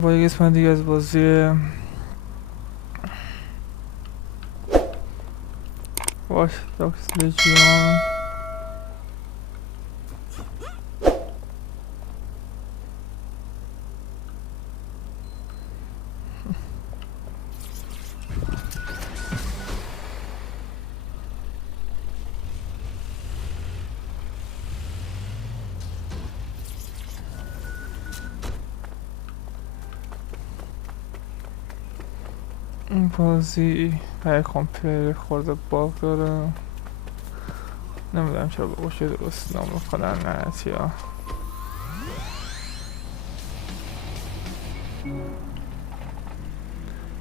با یک قسمت دیگه از بازی واش داکس لژیون این بازی برای کامپیوتر خورده باگ داره، نمیدونم چرا باشه درست نام میکنن لعنتی ها.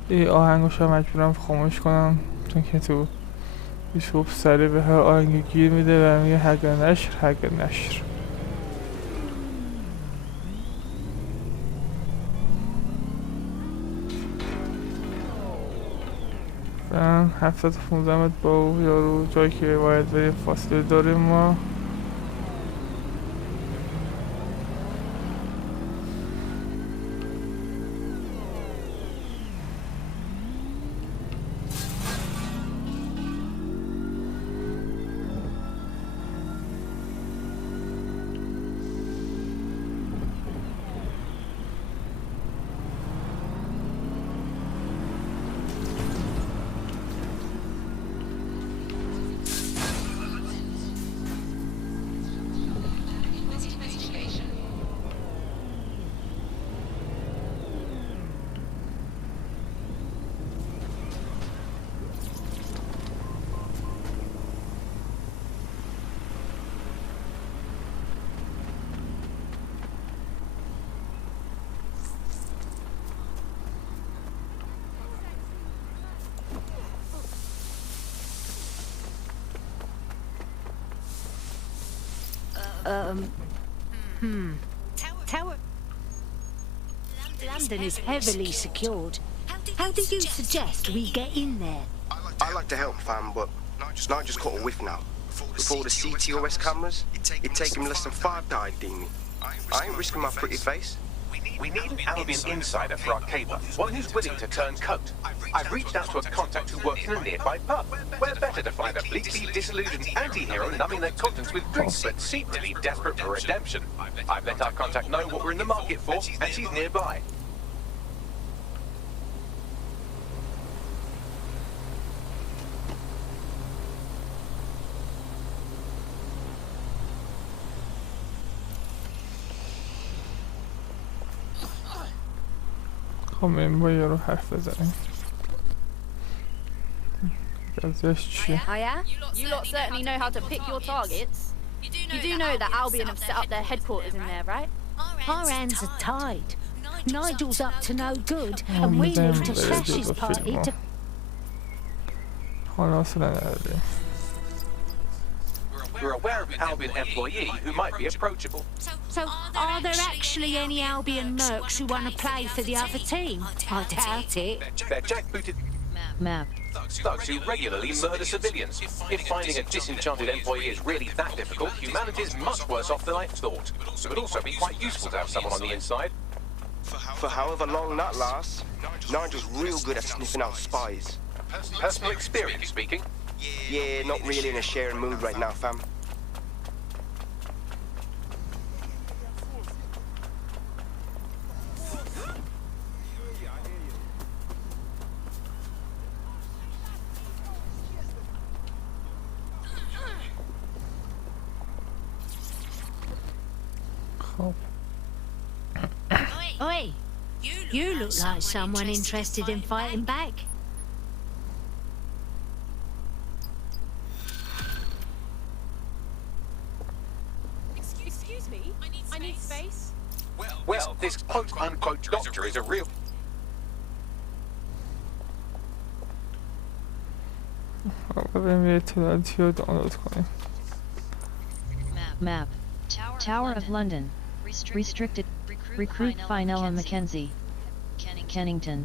این آهنگو شاید مجبورم خاموش کنم چون که تو یوتیوب سریع به هر آهنگ گیر میده و میگه حق نشر حق نشر. من 715 متر با یارو جایی که باید بریم فاصله داریم ما. Tower. London is heavily secured. How do you suggest we get in there? I like to help, fam, but not just caught a whiff now. With all the CTOS cameras, it'd take him less than 5 to ID me. I ain't risking my pretty face. We need an Albion insider for our cable, one who's willing to turn coat. I've reached out to a contact who works in a nearby pub. Where better to find a bleakly disillusioned anti-hero numbing their conscience with drinks but seem to be desperate for redemption. I've let our contact know what we're in the market for, and she's nearby. خب این با یارو حرف بزنیم. ازش چیه؟ Hiya? You lot certainly know how to pick your targets. You do know that Albion have set up their headquarters in there, right? Our hands are tied. Nigel's up to no good, and we need to smash his party to... We're aware of an Albion employee who might be approachable. So, are there actually any Albion mercs who want to play for the other team? I doubt it. They're jackbooted Map. thugs who regularly murder civilians. If finding a disenchanted employee is really that difficult, humanity is much worse off than I thought. It would also be quite useful to have someone on the inside. For however long that lasts, Nigel's real good at sniffing out spies. Personal experience speaking. Yeah, not really in a sharing mood right now, fam. Oi, you look like someone interested in fighting back. Excuse me, I need space. Well, this quote-unquote doctor is a real... بریم یه اطلاعاتی رو دانلود کنیم. Map. Tower of London. Restricted. Recruit Finella Mackenzie. Kennington.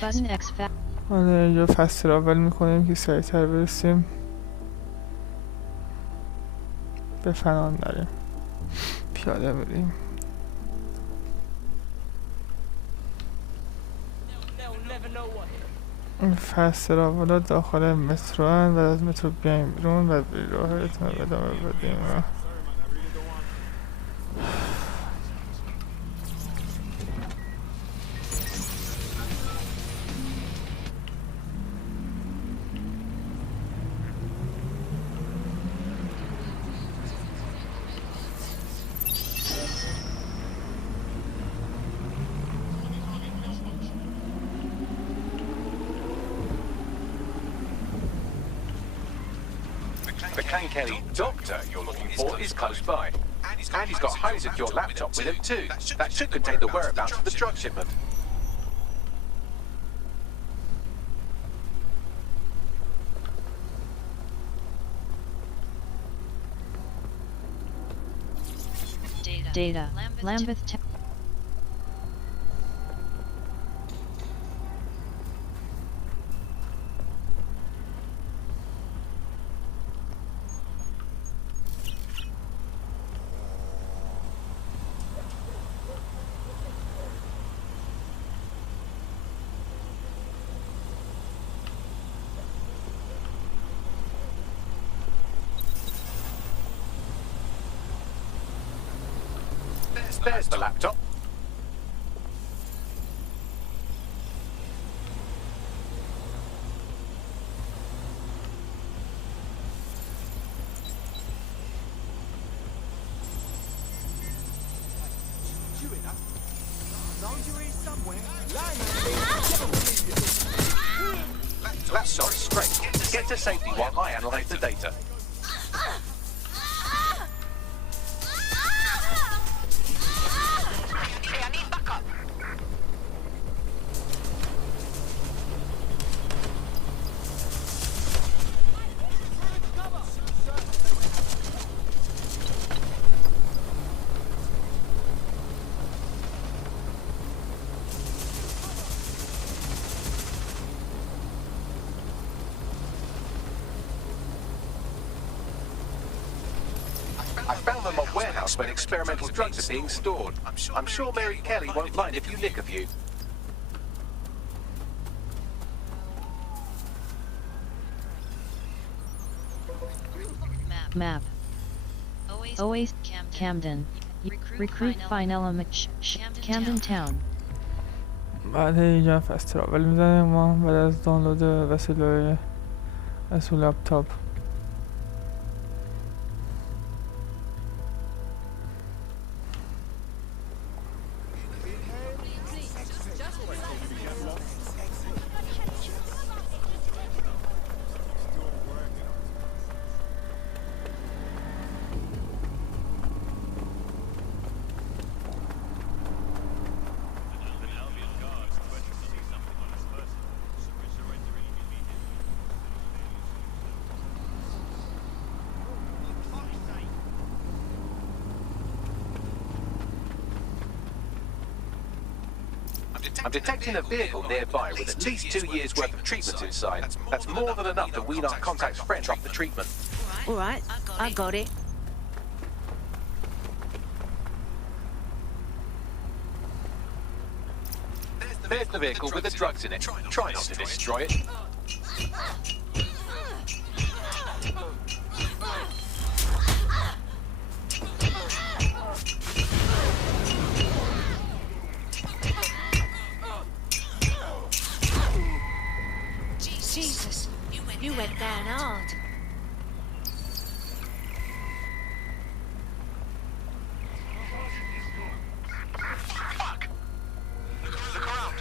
Button X. حالا اینجا فست تراول میکنیم که سریعتر برسیم به فنان داریم. پیاده بریم. این فستراولا داخل مترو هن و از مترو بیایم بیرون و به راه ادامه بدیم. The Kenny doctor you're looking for is close by. And he's got a highly secure laptop with him too. That should contain the whereabouts of the drug shipment. Data. Lambeth. There's the laptop. Laptop straight. Get to safety while I analyze the data. I found them on warehouse where experimental drugs are being stored. I'm sure Mary Kelly won't mind if you nick a few. Map. Always Camden. Recruit fine element. Camden Town. بعد اینجا فست تراول میزنیم ما بعد از دانلود وسیله از لپتاپ. I'm detecting a vehicle nearby with at least 2 years' worth of treatment inside. That's more than enough to wean our contact's friend off the treatment. All right, I got it. There's the vehicle with the drugs in it. Try not to destroy it. Jesus, you went down hard. Fuck! Look around.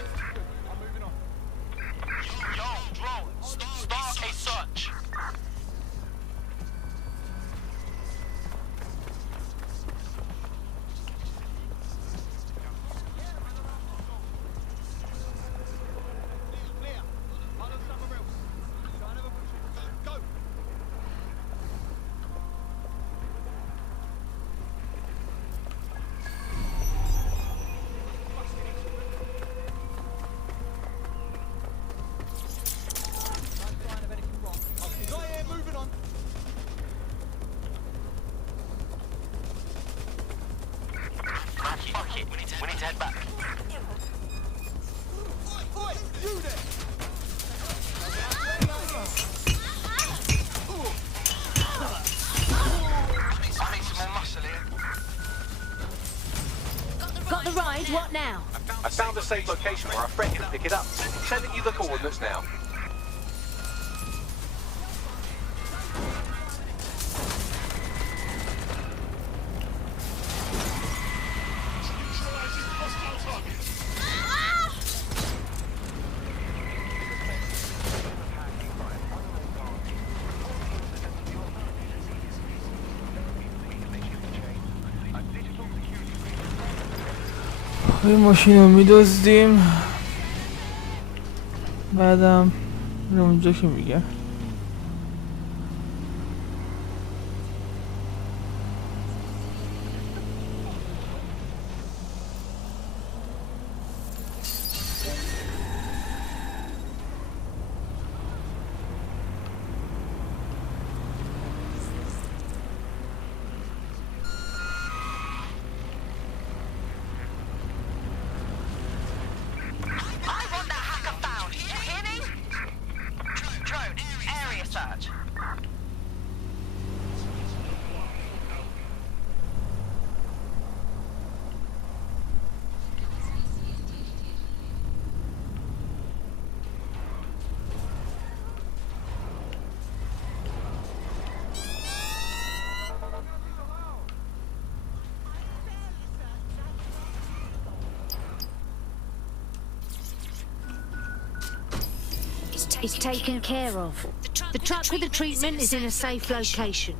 I'm moving on. Yo, drone, start a search. Fuck it, we need to head back. Oi, you there! ride, what now? I found a safe location where our friend can pick it up. Sending you the coordinates now. این ماشین رو میدزدیم بعدم رو اونجا که میگه It's taken care of. The truck with the treatment is in a safe location.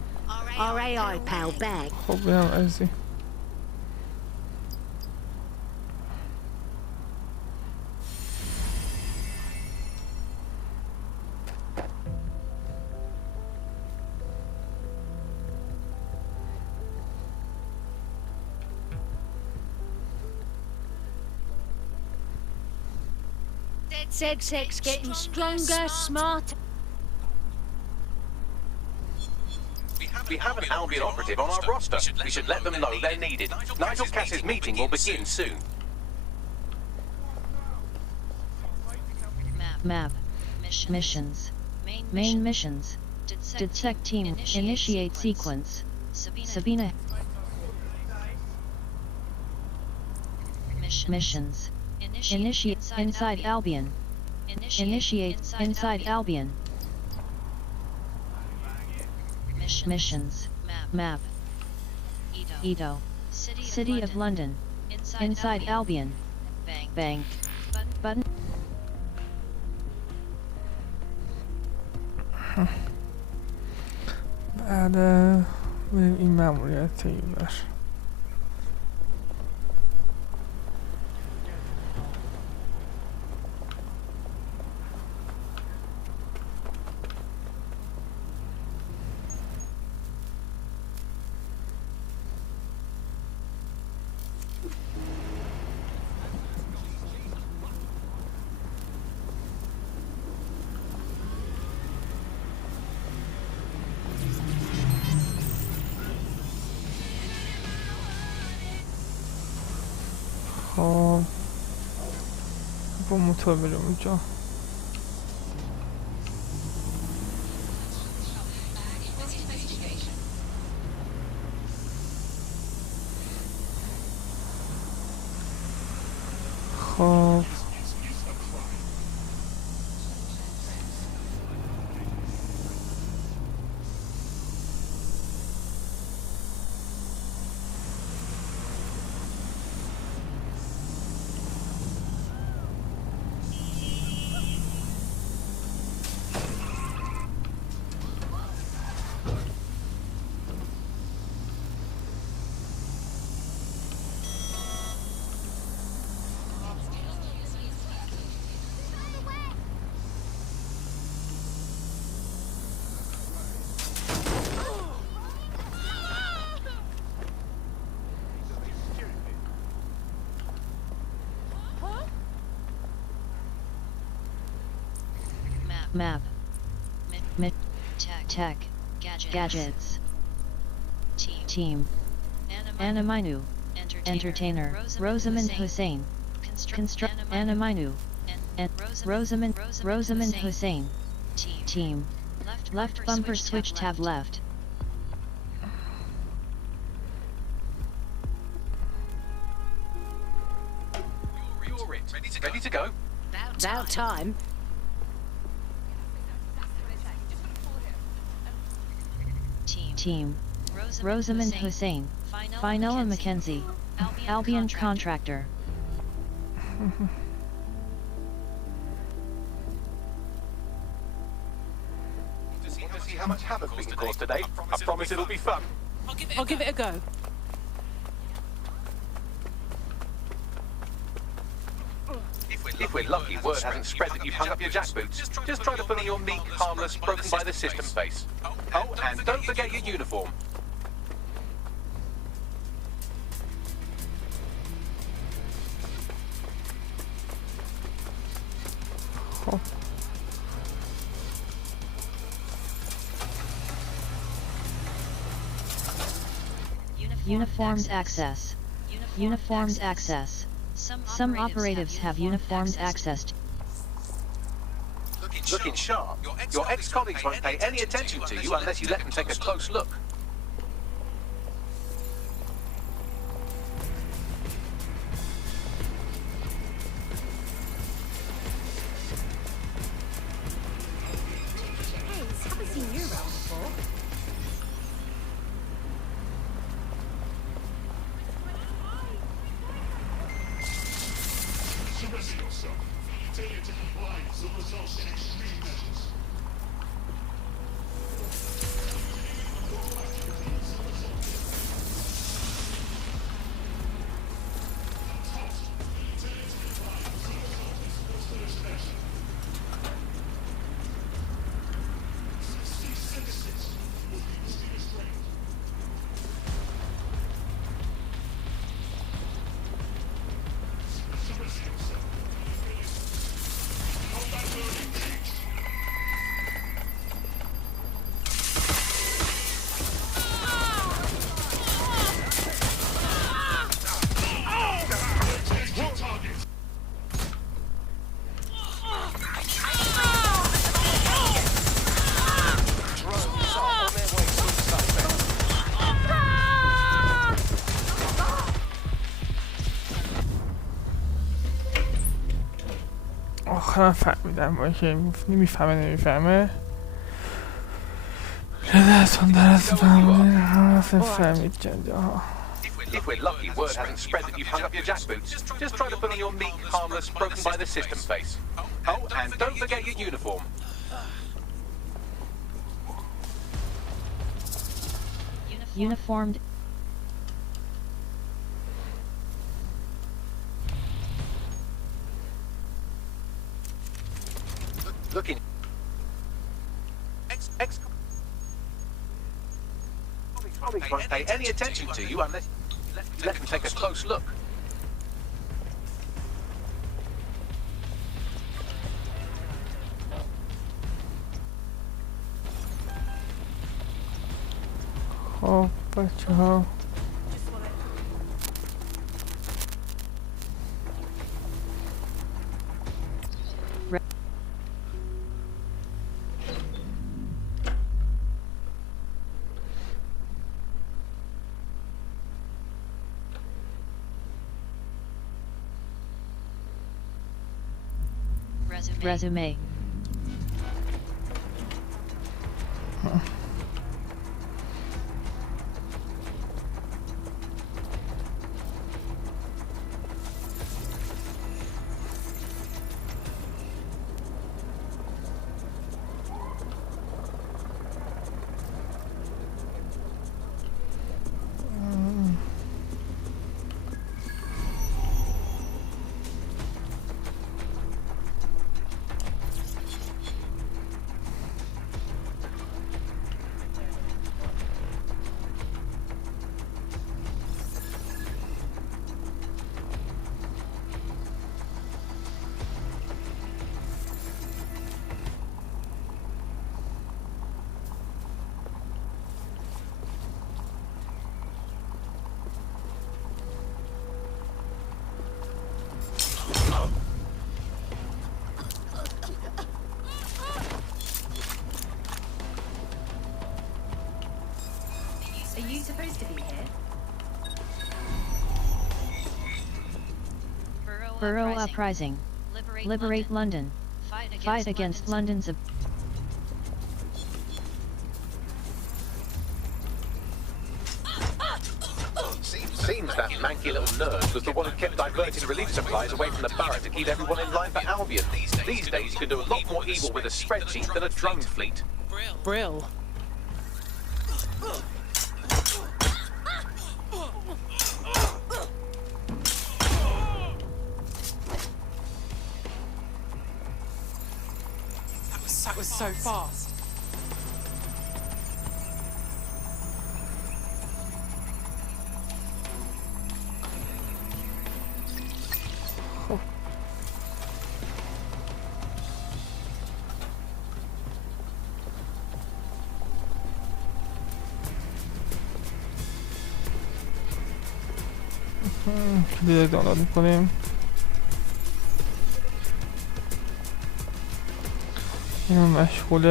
Our AI pal bag. خب بینم ازی Seg's getting stronger, smarter. We have an Albion operative on our roster. We should let them know they're needed. Nigel Cass's meeting will begin soon. Map. Missions. Main missions. Detect team. Initiate sequence. Sabina. Missions. Initiate inside Albion. Initiate inside Albion. Missions. Map. Edo. City of London. Inside Albion. Bank. Button. بعد بریم این مأموریت اینور خب با موتور بریم اونجا خب Map. Tech. Gadgets. Team. Anaminu. Entertainer. Rosamund Hussein. Construct. Anaminu. And Rosamund Hussein. Team. Left bumper switch tab left. Ready to go? About time. Team. Rosamund Hussein. Finola Mackenzie. Albion contractor. Want to see how much havoc we can cause today? I promise it'll be fun. I'll give it a go. If we're lucky, word hasn't spread that you've hung up your jackboots. Just try to put on your meek, harmless, broken by the system face. Oh, and don't forget your uniform. خب Uniformed access. Uniformed access. Some operatives have uniformed access to Looking sharp. Your ex-colleagues won't pay any attention to you unless you let them take a close look. Haven't seen you around before. Surrender yourself. Failure to comply will result in extreme measures. آخرا فهمیدم با که نمیفهمه لذتون در از فهمیدن همه فهمید جنجاها If we're lucky, word hasn't spread that you've hung up your jackboots. Just try to put on your meek, harmless, broken by the system face. Oh, and don't forget your uniform. uniformed. Looking. Colleagues won't pay any attention to you unless you let them take a close look. خب بچه ها Resume. Borough uprising. Liberate London. Fight against London's Seems that manky little nerd was the one who kept diverting relief supplies away from the borough to keep everyone in line for Albion. These days you can do a lot more evil with a spreadsheet than a drone fleet. Brill. That was so fast. کلید دانلود میکنیم. اینو مشغول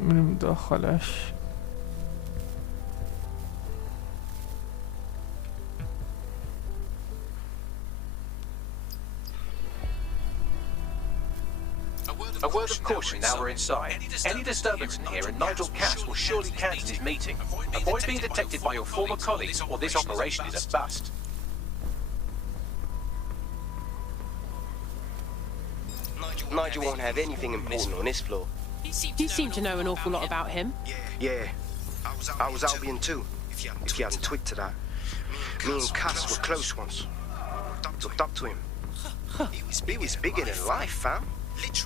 میریم داخلش. A word of caution now we're inside. Any disturbance in here and Nigel Cass will surely cancel his meeting. Avoid being detected by your former colleagues or this operation is a bust. Nigel won't have anything important on this floor. You seem to know an awful lot about him. Yeah, I was Albion too, if you hadn't twigged to that. Me and Cass were close once. Looked up to him. He was bigger than life, fam.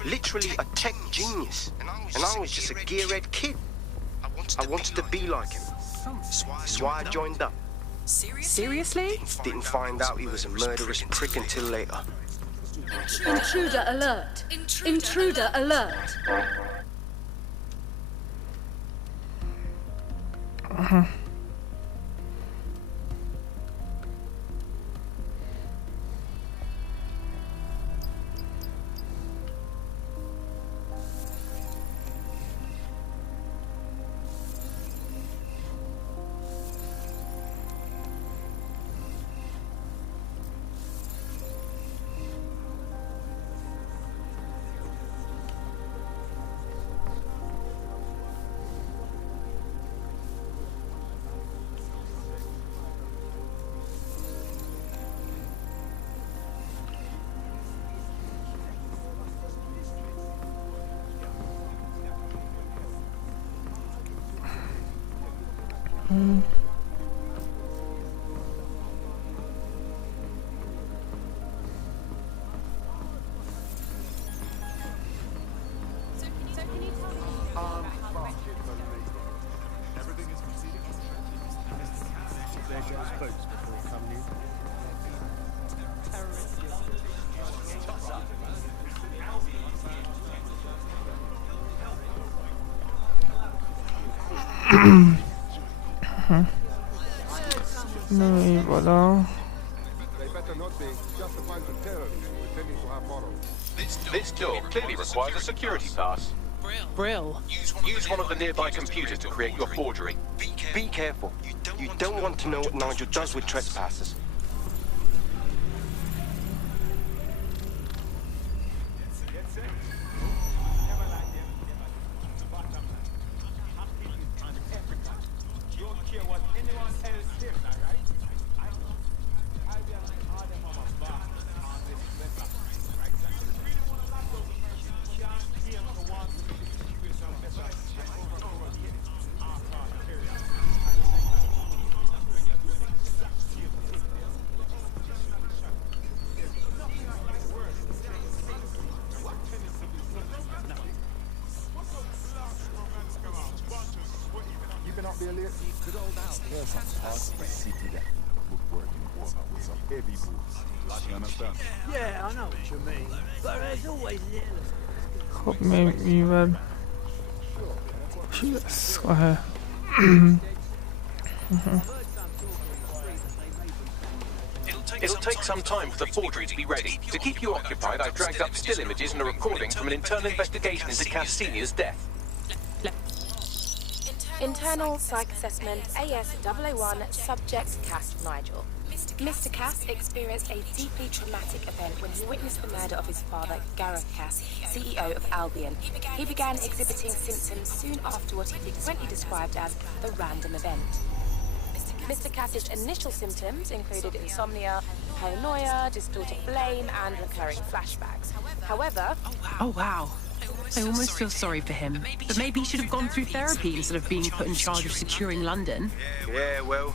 Literally a tech genius. And I was just a gearhead kid. I wanted to be like him. That's why I joined up. Seriously? Didn't find out he was a murderous prick until later. Intruder alert! Intruder alert! نمی بالا. This door clearly requires a security pass. Brill. Use one of the nearby computers to create your forgery. Be careful. You don't want to know what Nigel does with trespassers. خب میبر چی دستگاهه It'll take some time for the forgery to be ready. To keep you occupied, I've dragged up still images and a recording from an internal investigation into Cass Senior's death. Internal psych assessment AS001, subject Cass Nigel. Mr. Cass experienced a deeply traumatic event when he witnessed the murder of his father, Gareth Cass, CEO of Albion. He began exhibiting symptoms soon after what he frequently described as the random event. Mr. Cass's initial symptoms included insomnia, paranoia, distorted blame, and recurring flashbacks. However... Oh, wow. I almost feel sorry for him. But maybe he should have gone through therapy instead of being put in charge of securing London. Yeah, well,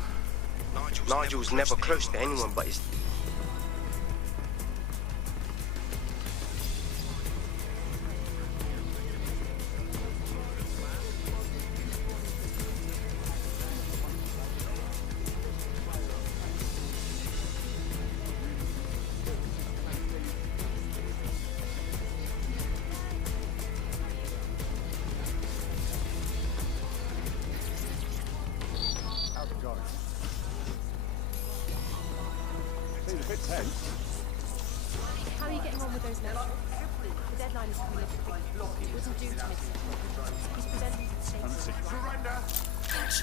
Nigel's never close to anyone but his... How are you getting on with those notes? The deadline is coming up. It wouldn't do to miss it. He's presenting to the state.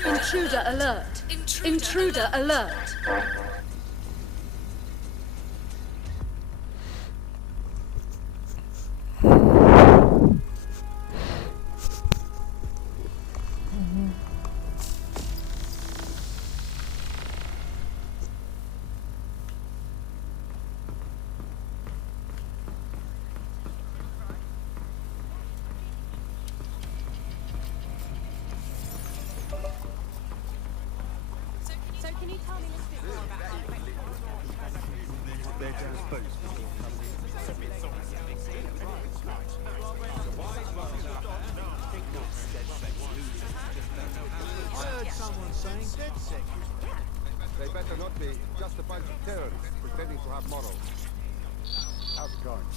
Intruder alert! Intruder alert! So can you tell me a little bit more about how I heard someone saying dead sex. They better not be just a bunch of terrorists pretending to have morals. How's it going?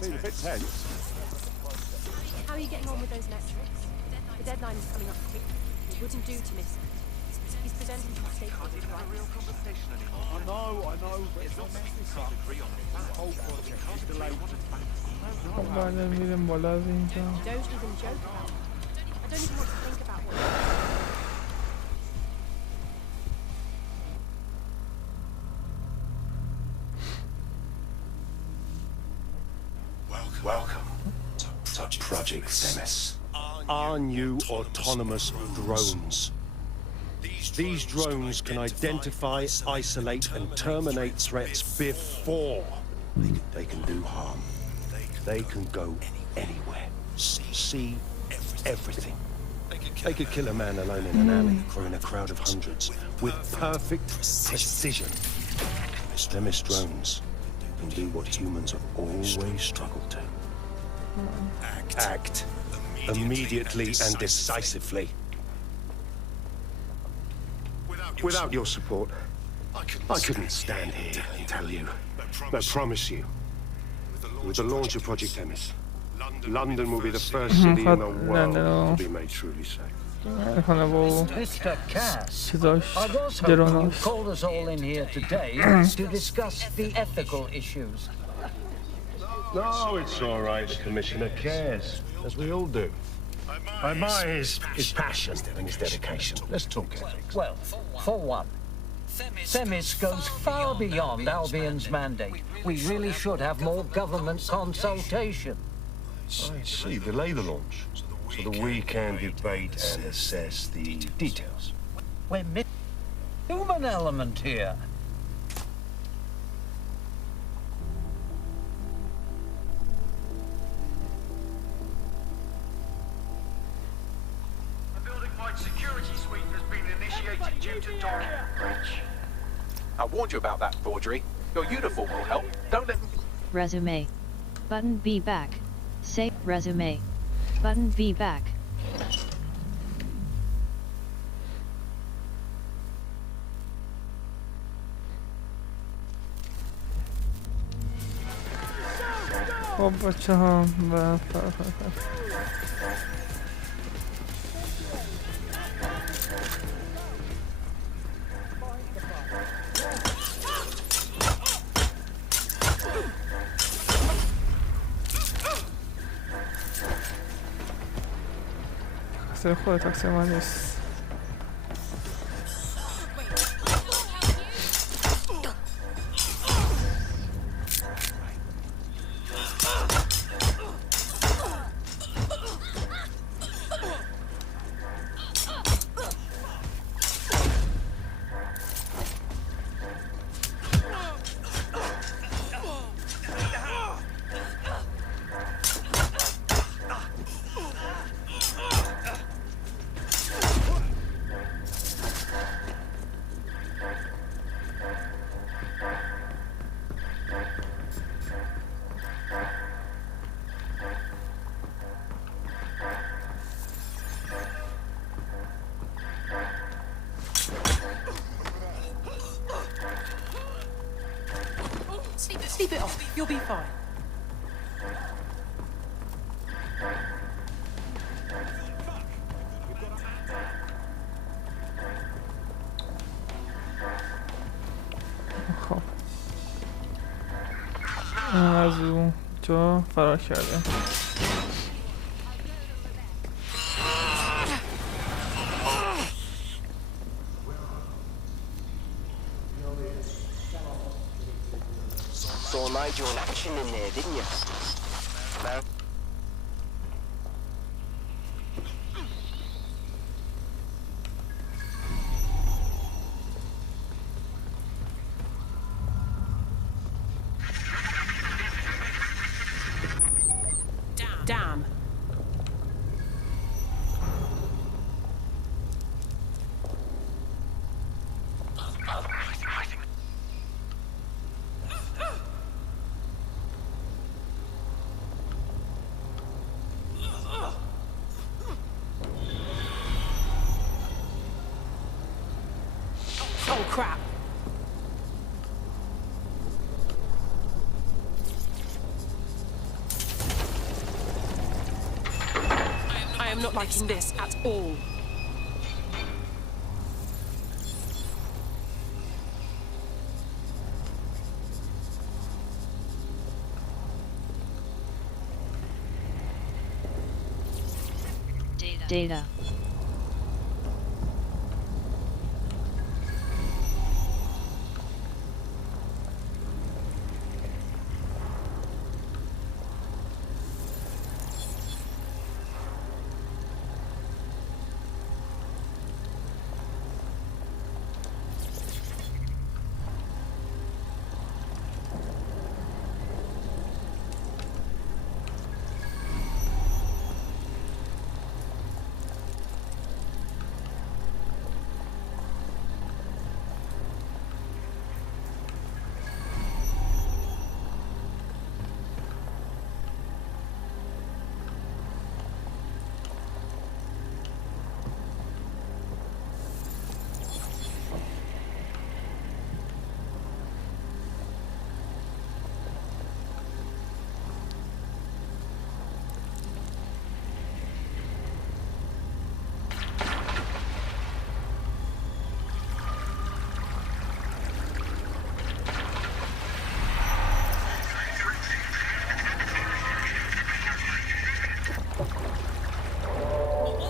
Seems a bit tense. How are you getting on with those metrics? The deadline is coming up quickly. It wouldn't do to miss it. He's presenting to the stakeholders, right? I know, but let's not mess this up. That whole project is delayed. بعدين میریم بالا از اینجا. Don't even joke about it. I don't even want to think about what... Welcome to Project Themis. Our new autonomous drones. These drones can identify, isolate, and terminate threats before they can do harm. They can go anywhere, see everything. They could kill a man alone in an alley or in a crowd of hundreds with perfect precision. Themis drones can do what humans have always struggled to. Act immediately and decisively. Without your support, I couldn't stand here and tell you, but promise you, with the launch of Project Themis, London will be the first city in the world to be made truly safe. Mr. Cass, I was hoping you called us all in here today to discuss the ethical issues. No, it's all right. The Commissioner cares, as we all do. I admire his passion and his dedication. Let's talk ethics. Well, for one, Themis goes far beyond Albion's mandate. We really should have more government consultation. I see. Delay the launch so that we can debate and assess the details. We're missing the human element here. Security sweep has been initiated due to document breach. I warned you about that forgery. Your uniform will help. Don't let me... Resume. Button B back. Save resume. Button B back. خب بچه ها تقصیر خود، تقصیر من نیست. Sleep it off. You'll be fine. خب از اونجا فرار کرده. Saw Nigel in action in there, didn't you? Man. Damn. Oh crap. I am not liking this at all. Data.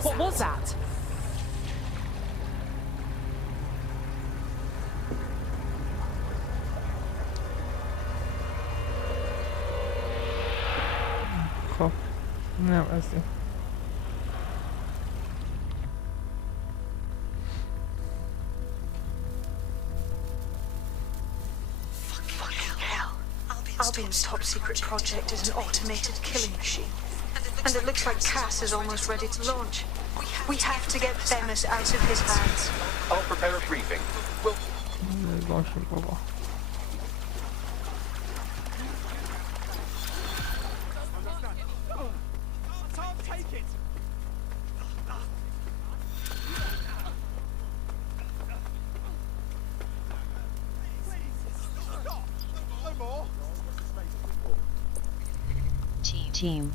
What was that? خب اینم از این. Albion's top secret project is an automated killing machine. And it looks like Cass is almost ready to launch. We have to get Themis out of his hands. I'll prepare a briefing. We'll... Launching baba. Team.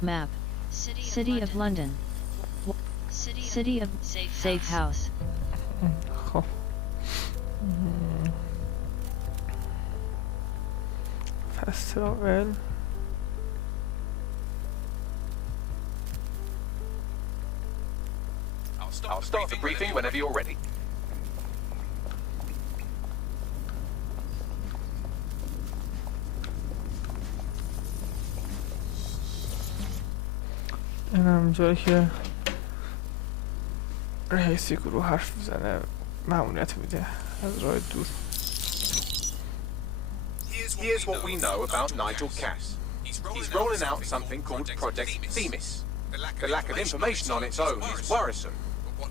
Map. City of London. City of Safe House. خب فست تراول start a briefing whenever you're ready. اینم جایی که رئیسی گروه حرف میزنه مأموریت میده از راه دور. Here's what we know about Nigel Cass. He's rolling out something called Project Themis. The lack of information on its own is worrisome.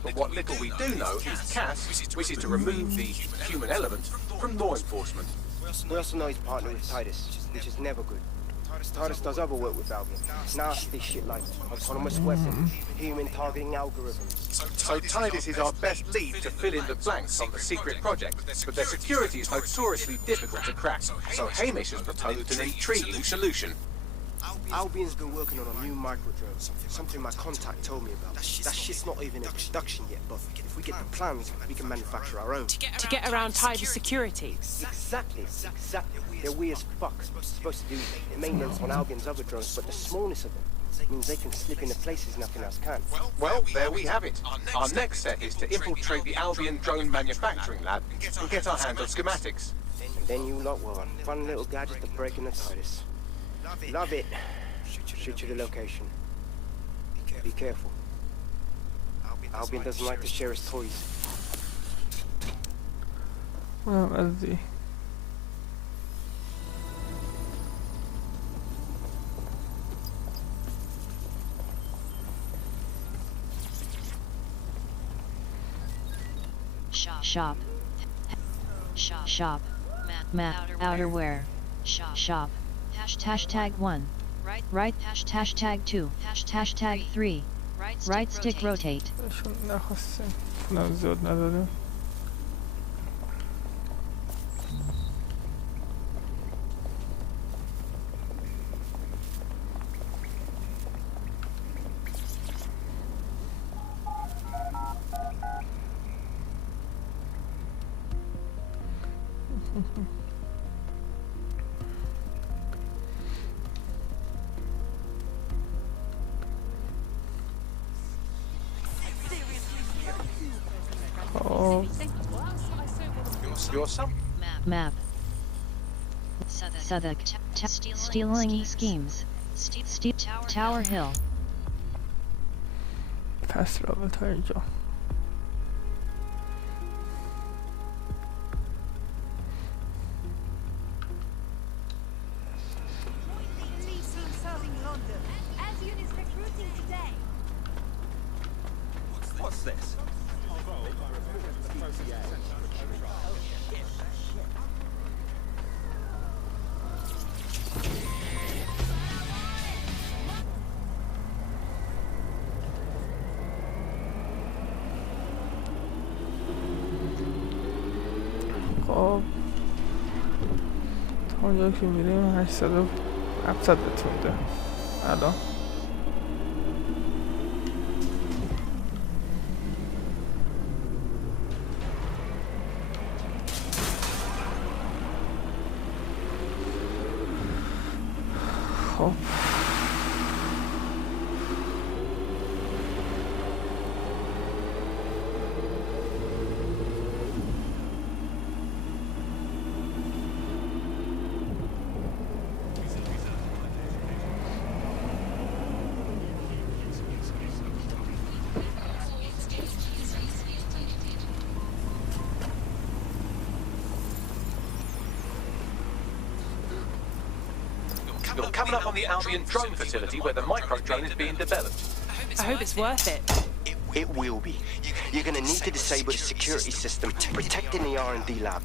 But what little we do know is Cass wishes to remove the human element from law enforcement. We also know he's partnered with Titus, which is never good. Titus does other work with Albion. Nasty shit like autonomous weapons, human targeting algorithms. So Titus is our best lead to fill in the blanks on the secret project, but their security is notoriously difficult to crack. So Hamish has proposed an intriguing solution. Albion's been working on a new microdrone, something my contact told me about. That shit's not even in production yet, but if we get the plans, we can manufacture our own. To get around Titus security? Exactly. They're weird as fuck. Supposed to do maintenance on Albion's other drones, but the smallness of them means they can slip into places nothing else can. Well, there we have it. Our next step is to infiltrate the Albion drone manufacturing lab and get our hands on schematics. And then you lot will have fun little gadget to break into Titus. Love it. Shoot you the location. Be careful. Albion doesn't like to share his toys. Well, as the shop map outerwear shop hashtag 1 right hashtag 2 hashtag 3 right stick rotate. شون نخواستیم اونم زیاد نداره. Your sum? Map. Southwark. Stealing schemes. Tower Hill. پس رابط ها اینجا. What's this? خب تا اونجا که میریم 800 و 700 بتونده الان. خب You're coming up on the Albion drone facility where the micro-drone is being developed. I hope it's worth it. It will be. You're gonna need to disable the security system protecting the R&D lab.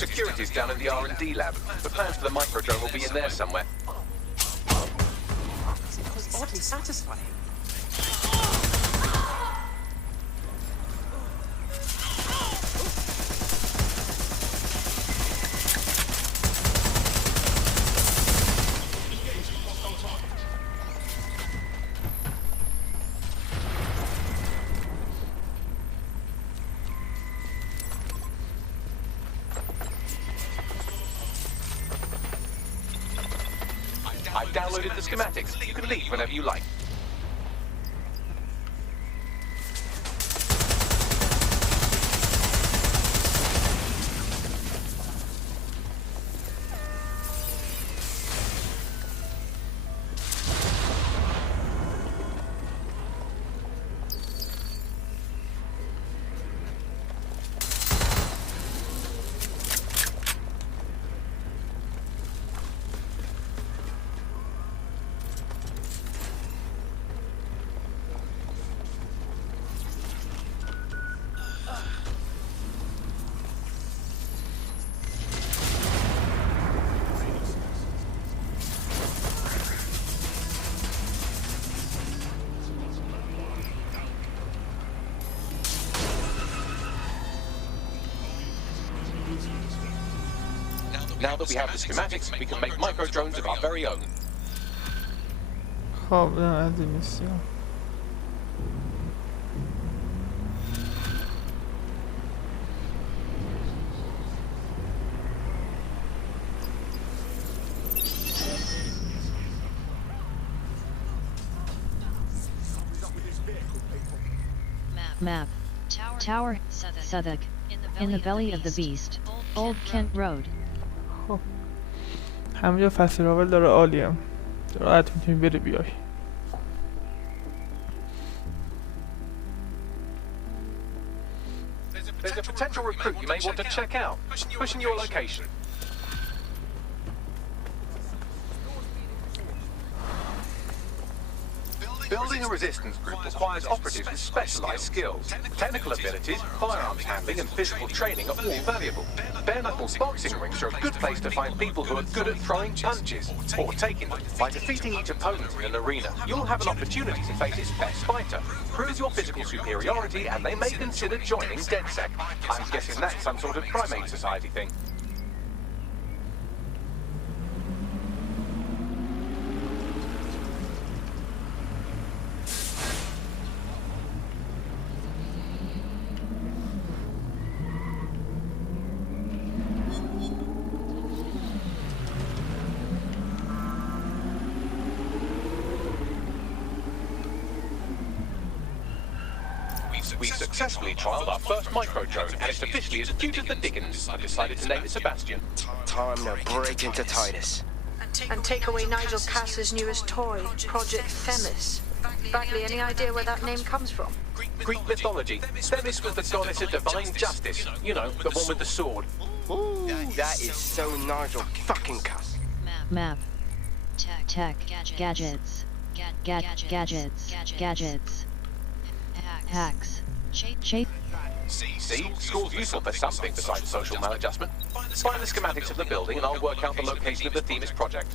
Security's down in the R&D lab. The plans for the microdrone will be in there somewhere. It's oddly satisfying. I've downloaded the schematics. You can leave whenever you like. Now that we have the schematics, we can make microdrones of our very own. خب از این میسیم Map. Tower, Southwark. In the belly of the beast. Old Kent Road. همینجا فصل اول داره عالیم راحت میتونی بری بیای There's a potential recruit you may want to check out. Pushing your location. Building a resistance group requires operatives with specialized skills. Technical abilities, firearms handling and physical training are all valuable. Bare-knuckle boxing rings are a good place to find people who are good at throwing punches, or taking them. By defeating each opponent in an arena, you'll have an opportunity to face its best fighter. Prove your physical superiority and they may consider joining DedSec. I'm guessing that's some sort of primate society thing. We successfully trialed our first microdrone, and it's officially as cute as the dickens. I decided to name it Sebastian. Time to break into Titus. And take away Nigel Cass's newest toy, Project Themis. Bagley, any idea where that name comes from? Greek mythology. Themis was the goddess of divine justice. You know, the one with the sword. Ooh, that is so Nigel fucking Cass. Map. Tech. Gadgets. Gadgets. Hacks. Shape. See? School's useful for something besides social maladjustment. Find the schematics of the building and I'll work out the location of the Themis project.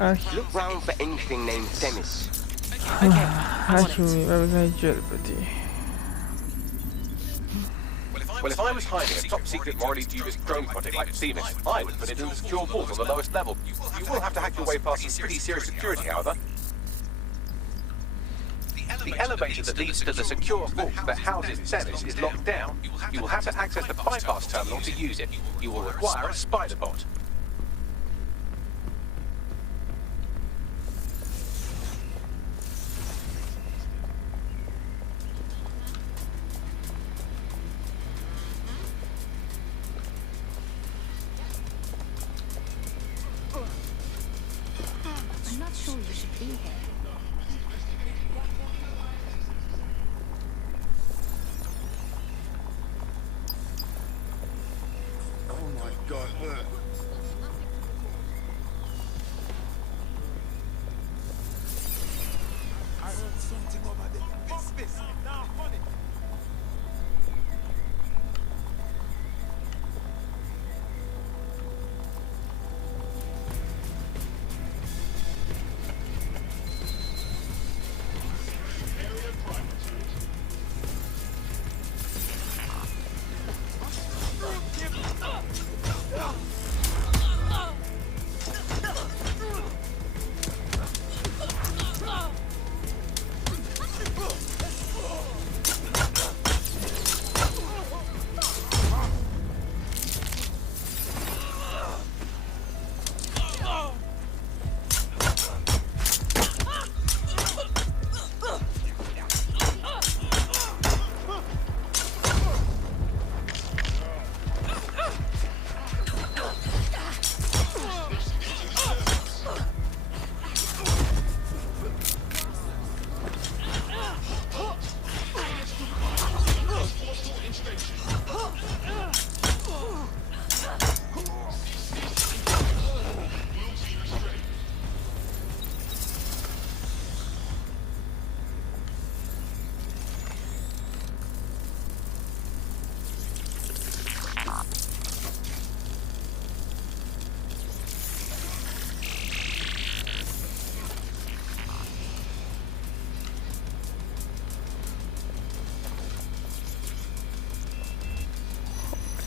Look round for anything named Themis. هاشمی و بزنی جر بدی. Well, if I was hiding a top-secret, morally dubious drone project like Themis, I would put it in the secure vault on the lowest level. You will have to hack your way past some pretty serious security, however. The elevator that leads to the secure vault that houses Themis is locked down. You will have to access the bypass terminal to use it. You will require a spider bot. I'm not sure you should be here. Oh my god, look. I heard something over there. What's this? Now, funny.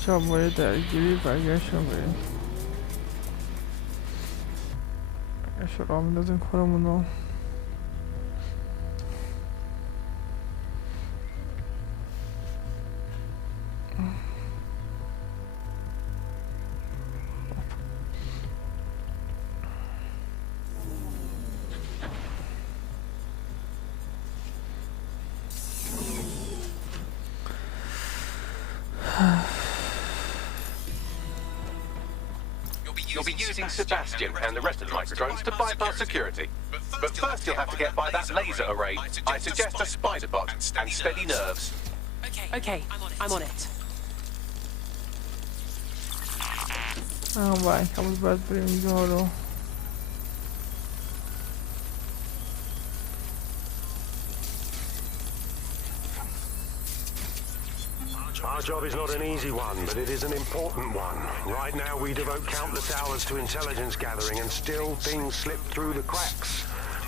چه باید درگیری برگشتم بریم. برگشت راه میندازیم کارمونو. You'll be using Sebastian and the rest of the microdrones to bypass security. But first you'll have to get by that laser array. I suggest a spider bot and steady nerves. Okay, I'm on it. وای همون باید بریم اینجا رو. Our job is not an easy one, but it is an important one. Right now we devote countless hours to intelligence gathering and still things slip through the cracks.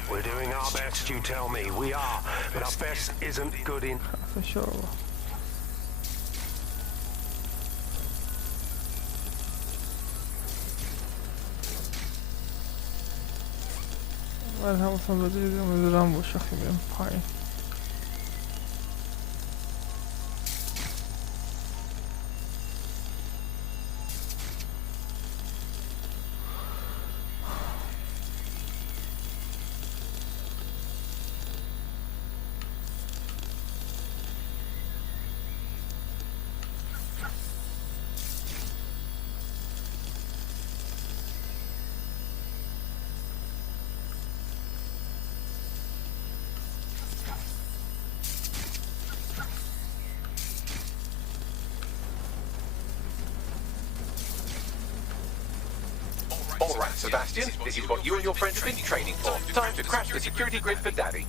We're doing our best, you tell me. We are, but our best isn't good enough. For sure. باید حواسم رو دارم باشه خیلی بریم پایین. All right, Sebastian, this is what you and your friends have been training for. Time to crash the security grid for Daddy.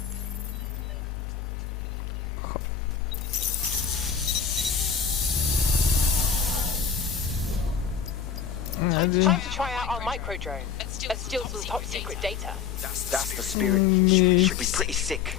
Time to try out our micro drone. steal some top secret data. That's the spirit. Should be pretty sick.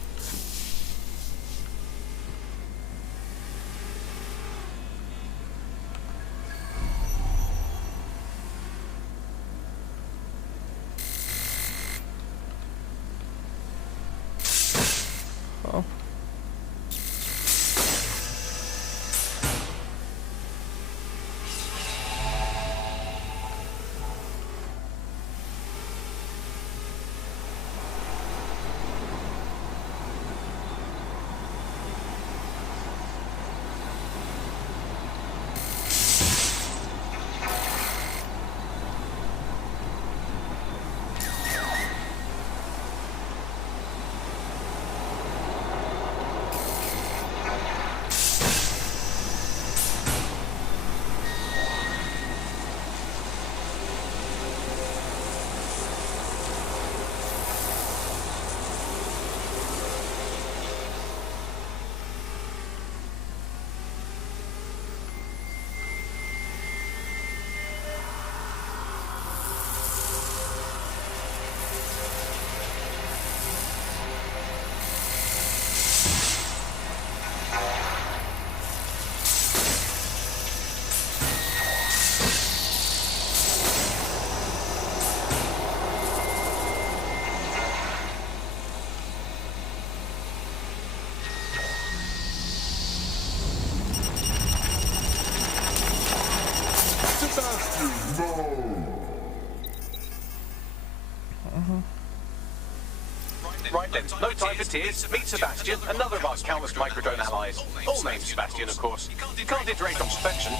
Right then, no time for tears. Meet Sebastian, another of our countless microdrone allies. All named Sebastian, of course. You can't iterate on perfection.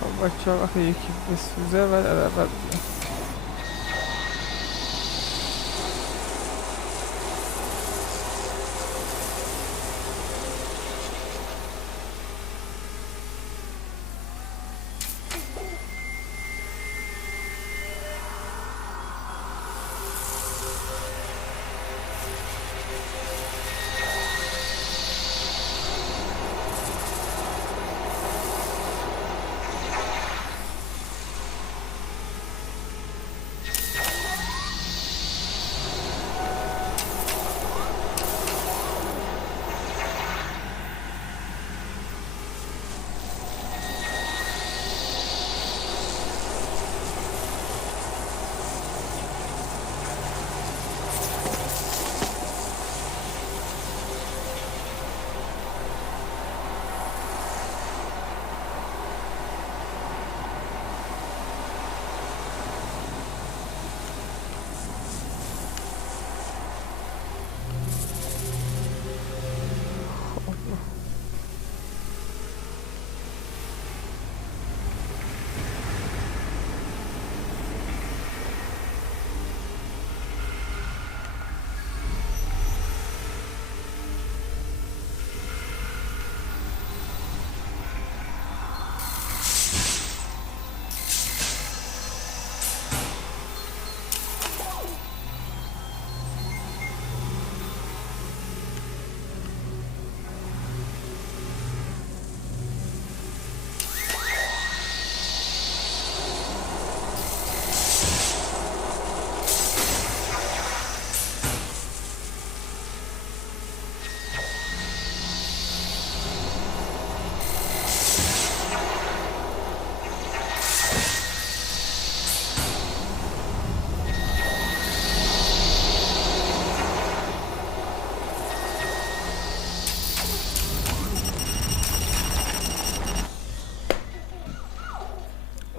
خب بچه ها وقتی یکی بسوزه و در اول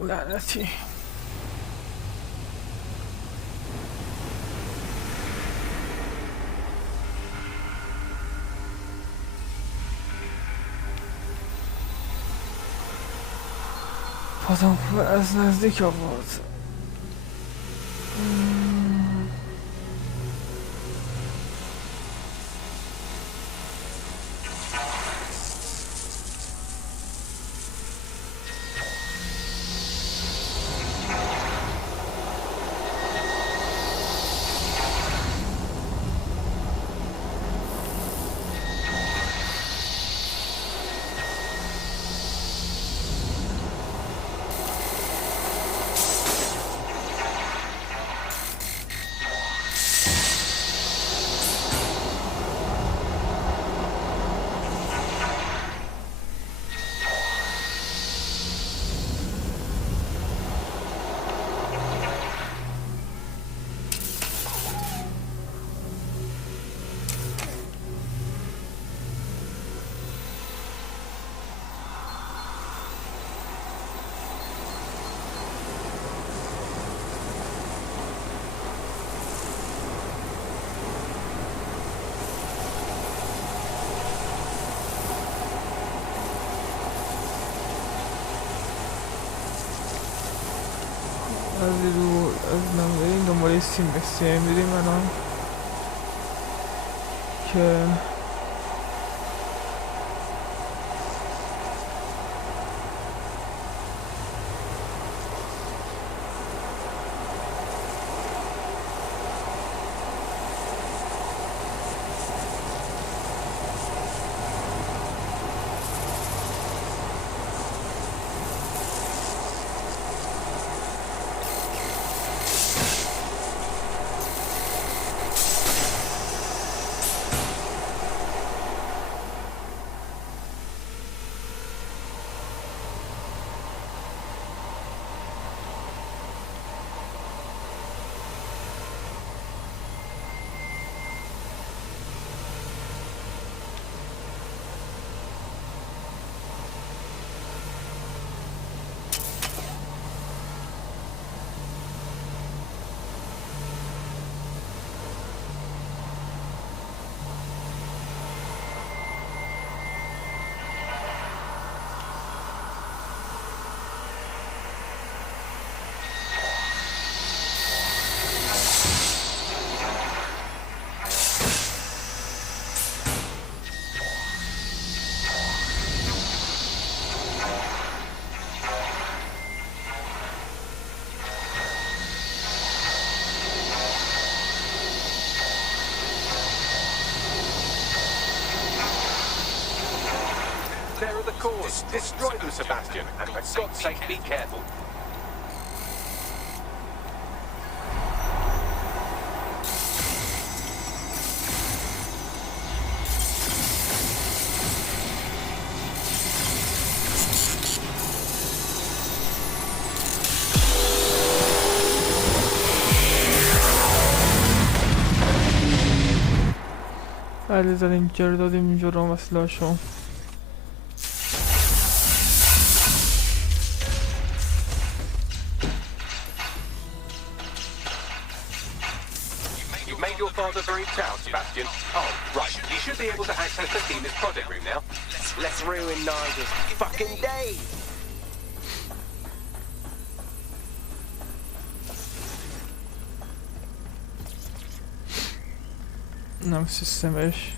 لعنتی پاتم از نزدیک آورد. از رو از نمیداریم دنباله سیم میریم الان که There are the cores. Destroy them, Sebastian, and for God's sake, be careful. بله زدیم جر دادیم اینجا رو مسئلهاشو Your father very proud, Sebastian. Oh, right. You should be able to access the team's project room now. Let's ruin Nigel's fucking day. نم سیستمش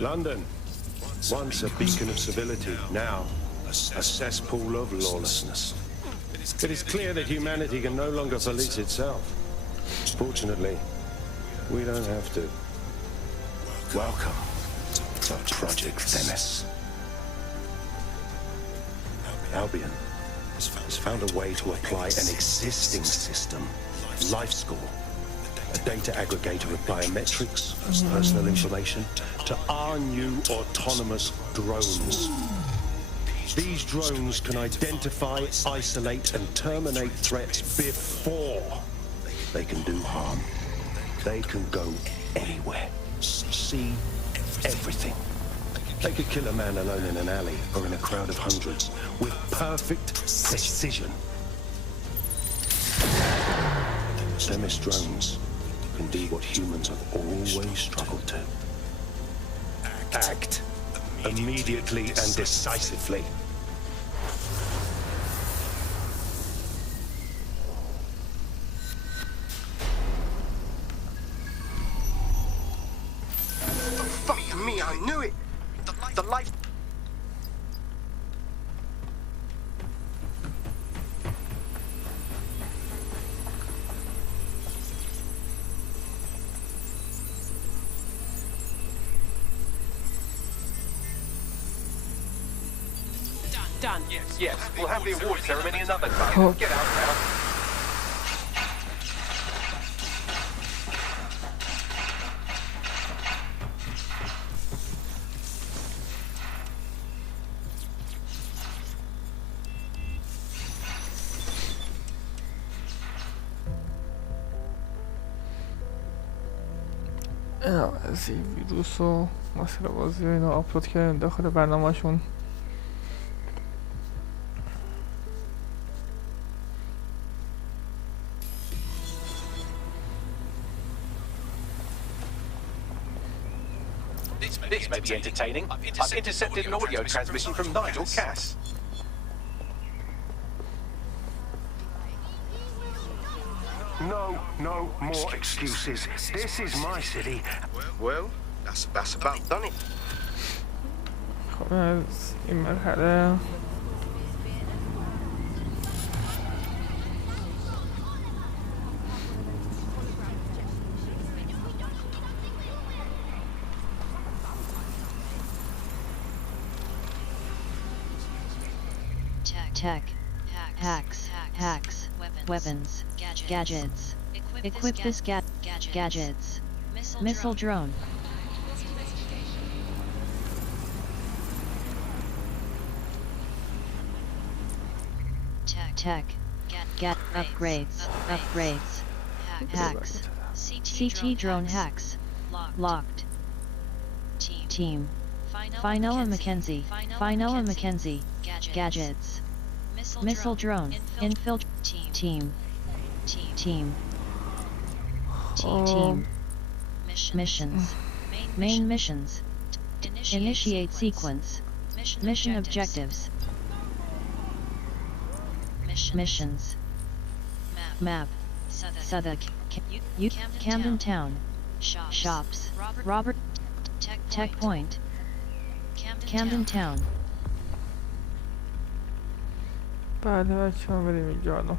London, once a beacon of civility, now a cesspool of lawlessness. It is clear that humanity can no longer police itself. Fortunately, we don't have to. Welcome to Project Themis. Albion has found a way to apply an existing system, Life Score, a data aggregator of biometrics, personal information, to our new autonomous drones. These drones can identify, isolate, and terminate threats before they can do harm. They can go anywhere, see everything. They could kill a man alone in an alley or in a crowd of hundreds with perfect precision. Themis drones can do what humans have always struggled to. Act immediately and decisively. Fuck me, I knew it. The life. Done. Yes. We'll have the award ceremony another time. Get out now. از این ویروس و مسئله بازی و اینا آپلود کردن داخل برنامهشون. This may be entertaining. I've intercepted an audio transmission from Nigel Cass. No more excuses. This is my city. Well, that's about done it. خب از این مرحله Tech, hacks, weapons, gadgets. Equip this gadgets. Missile drone. Tech, upgrades. Hacks. CT drone hacks. Locked. Team. Finoa Mackenzie. Gadgets. Missile drone. Infiltrate. Team. Missions. Main missions. Initiate sequence. Mission objectives. Missions. Map. Southwark. Camden Town. Shops. Robert. Tech Point. Camden Town. بعد بچه هم بریم اینجا الان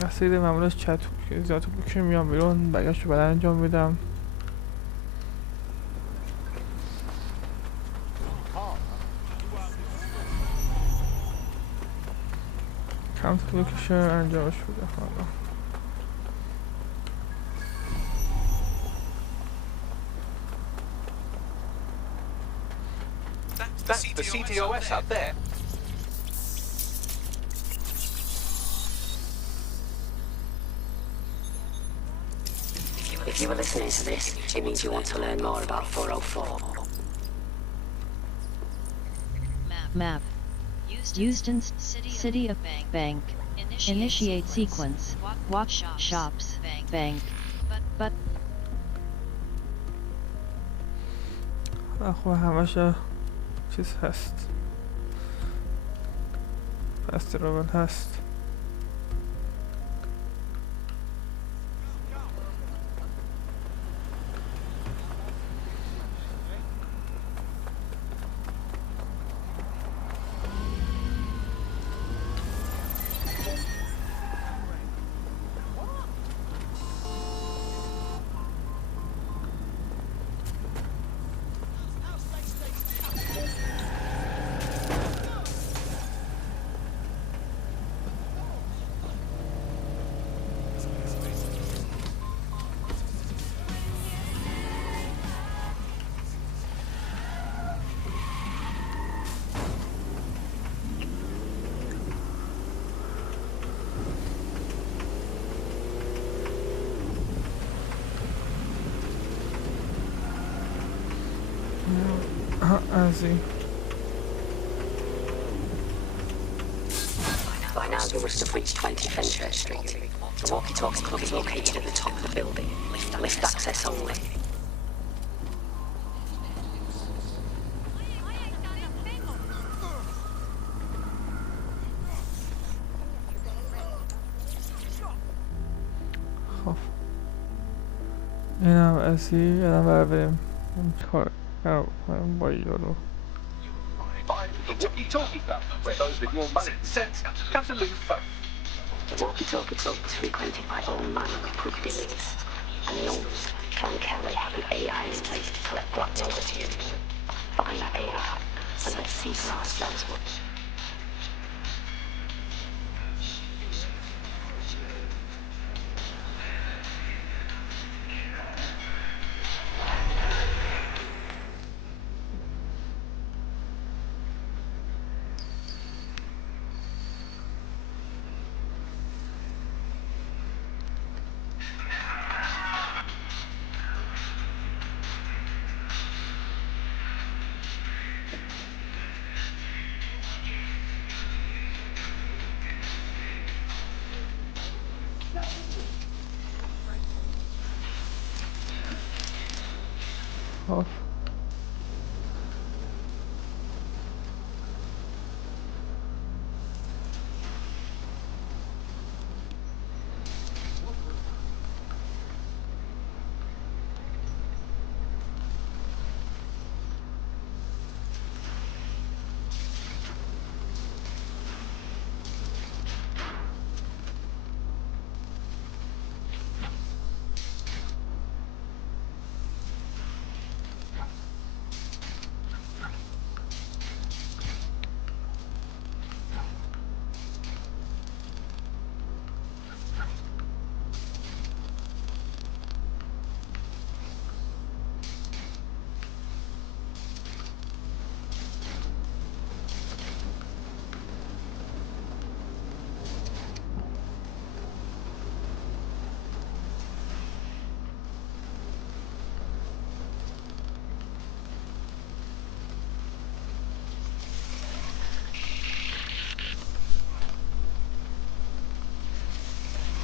دستگیر معمولش چت که زیاد بکشم میام بیرون بقیه‌شو بعد انجام میدم کم طول بکشه انجامش بده حالا That's the CTOS up there. If you were listening to this, it means you want to learn more about 404. Map. Houston City of Bank. Initiate sequence. Watch shops. Bank. But. خب همش چیز هست فست راول هست Azzy. By now you must have reached 20 Fenchurch Street. The walkie-talkie club is located at the top of the building. Lift access only. خب اینم ازی اینم بریم کار با یارو The walkie-talkie club, where those with more money and sense come to lose phone. The walkie-talkie club is frequented by all manner of crooked elites, and the owners can carry have an AI in place to collect black dollars. Find that AI, and let's see for ourselves what.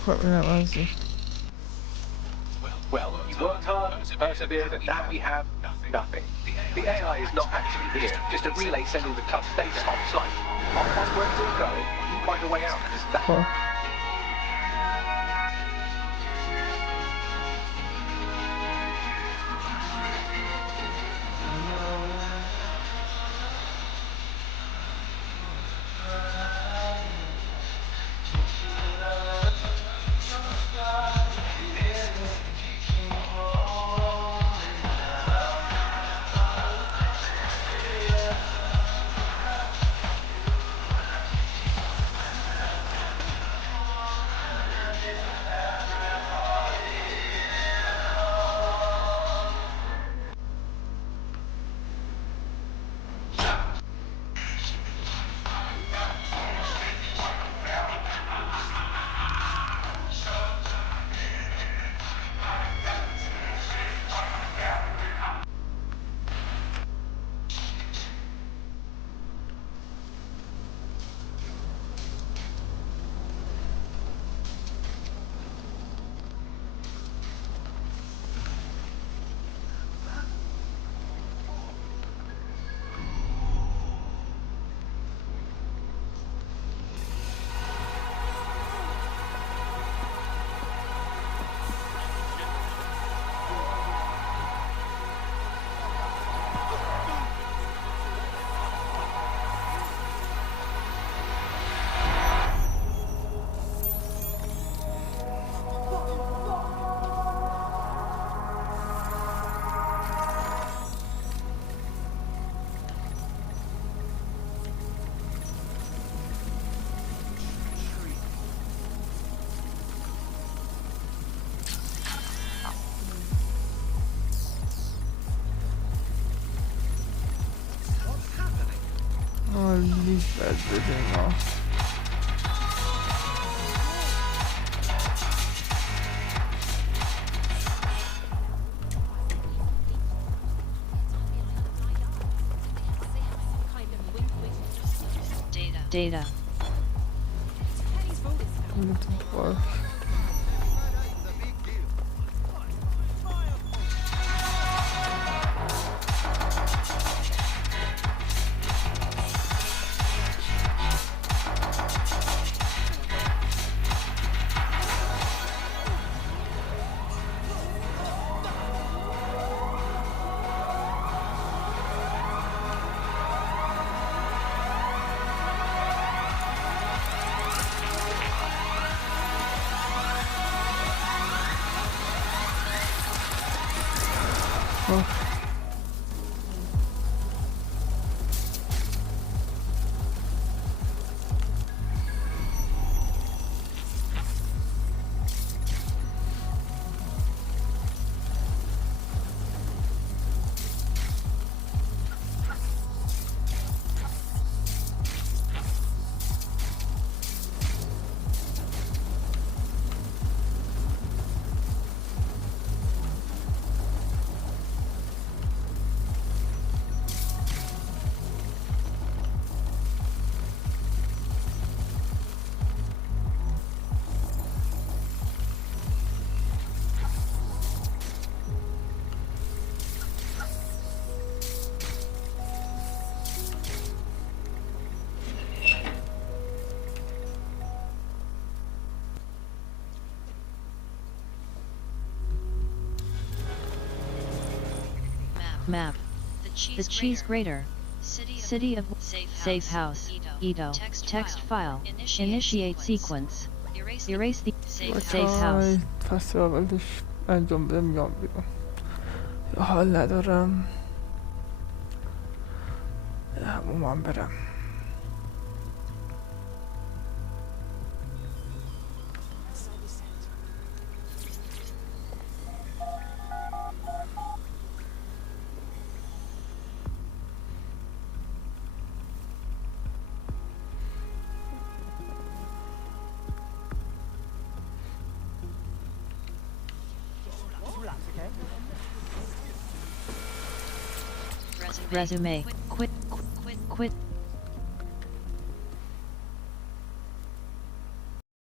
خب اینم از این. Well, you worked hard, persevered, and now we have nothing. The AI is not actually here, just a relay sending the cut data on site. I'll find where it's all going, you find a way out. خب عالی بد بده ما Data. Map. The cheese grater. City of Safe House. Edo. Text file. Initiate sequence. Erase the Safe House. پس اولش انجام بده میام بیرون. حال ندارم. همون برم. Resume. Quit.